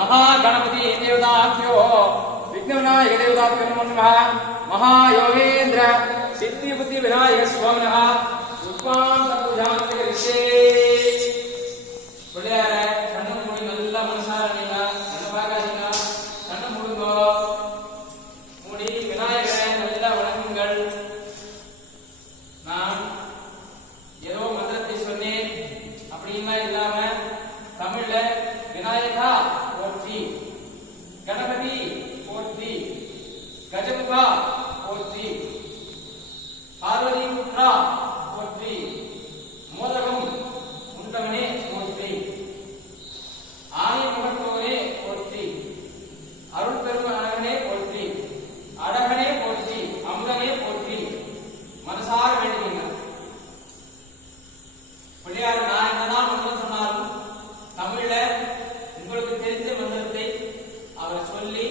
महागणपति देवताभ्यो विघ्नविनायक देवताभ्यो नमो नमः। महायोगेन्द्र सिद्धि बुद्धि विनायक स्वामी नमः। पुष्पांत पूजां करिष्ये। பிள்ளையார கண்ணு மூடி நல்லா மனசார நீங்க கண்ணு பார்க்காதீங்க. கண்ணு மூடுங்க. மூடி விநாயகரை நல்லா வணங்குங்கள். நான் ஏதோ மந்திரத்தை சொன்னேன் அப்படின்னா இல்லாம தமிழ்ல விநாயகா போற்றி, கணபதி போற்றி, கஜமுகா போற்றி, பார்வதி புத்ரா போற்றி, மோதகம் உண்டவனே போற்றி, ஆணை முகத்தோனே போற்றி, அருள் பெரும் அழகனே போற்றி, அழகனே போற்றி, அமுதனே போற்றி மனசார வேண்டுவீங்க. பிள்ளையார் நான் என்னதான் மந்திரம் சொன்னாலும் தமிழ்ல உங்களுக்கு தெரிஞ்ச மந்திரத்தை அவர் சொல்லி